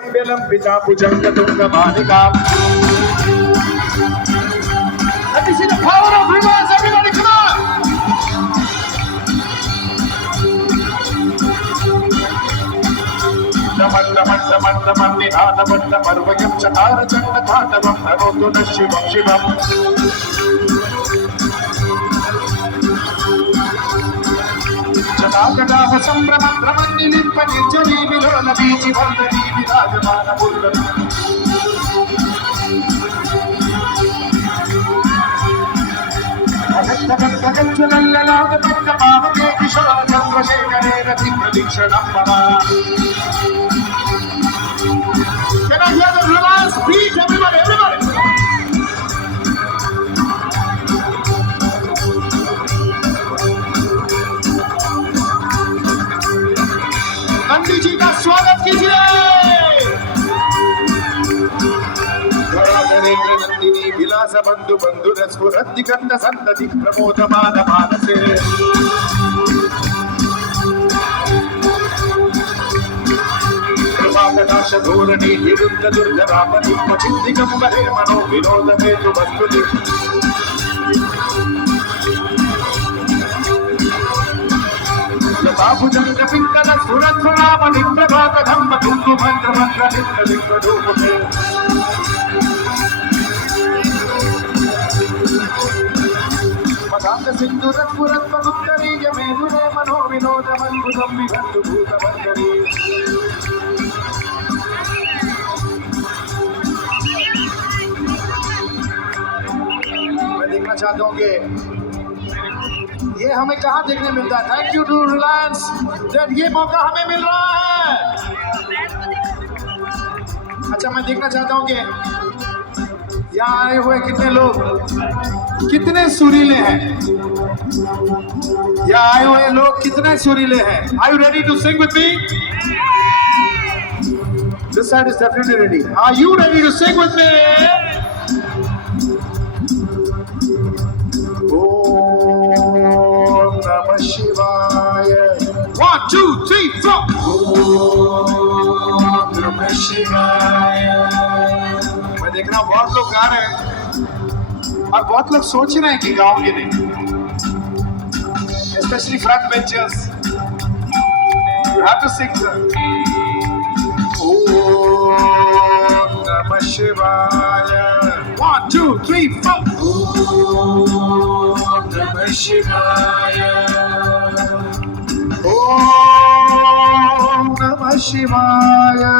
Piता Pujanga Tunga Manika. Let me see the power of rivers, everybody, come on! Naman, Nihanaman, Parvayam, Chakara, Chanda, Katavam, Navotuna, Shivam, Shivam. Chakakadaha, Sambrama, Ramanilin, Panijani, Milona, Bichi, Vandani, Vidajamana, Buddha. Can I hear the last beat, everybody, everybody? Nandi ji का स्वागत कीजिए। नंदिनी विलास बंधु बंधु रस्फुरति कंद संतति प्रमोदमान मानसे कृपाकटाक्ष धोरणी विरुद्ध दुर्जनापति चिन्तिकम्बरे मनो विनोद हेतु वस्तुति बाबुजंग पिंकल सुरत सुरामणि प्रभात धम्म धुंधु मंत्र मंत्र नित्य लिंग रूप में मदांत सिंधु रत्पुरत मधुत्तरी यमेधुरे मनो विनोद मंगुदम विभंतु भूत मंजरी मैं देखना चाहता हूँ कि ये हमें कहाँ देखने मिलता है। Thank you to Reliance that ये मौका हमें मिल रहा है। अच्छा मैं देखना चाहता हूँ कि यहाँ आए हुए कितने लोग कितने सुरीले हैं। यहाँ आए हुए लोग कितने सुरीले हैं। Are you ready to sing with me? This side is definitely ready. Are you ready to sing with me? Namah Shivaya. 1, 2, 3, 4. Om Namah Shivaya. मैं देख रहा हूँ बहुत लोग गा रहे हैं और बहुत लोग सोच रहे हैं कि गाओगे नहीं, especially front benchers. You have to sing, sir. Om Namah Shivaya. 1, 2, 3, 4. Om Namah Shivaya. Om Namah Shivaya.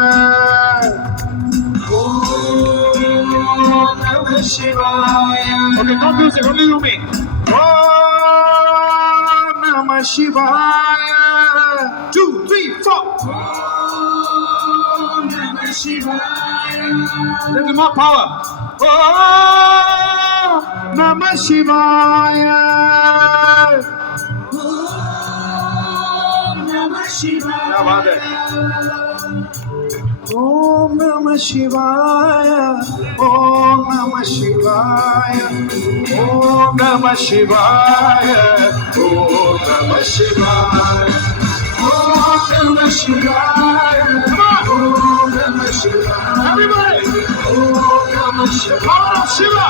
Om Namah Shivaya. Okay, no music, only you me. Om Namah Shivaya. 2, 3, 4. Om Namah Shivaya. Little more power. Om Namah Shivaya. Om Namah Shivaya. क्या बात है? Om Namah Shivaya. Om Namah Shivaya. Om Namah Shivaya. Om Namah Shivaya. Om Namah Shivaya. Come on. Om Namah Shivaya. Everybody. Om Namah Shivaya. Shiva.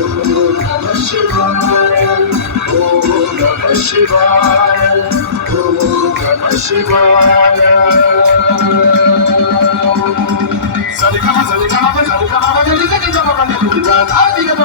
Om Namah Shivaya. Om Namah Shivaya. Om Namah Shivaya. Sali kama, sali kama, sali kama, sali kama, sali kama, sali kama, sali kama,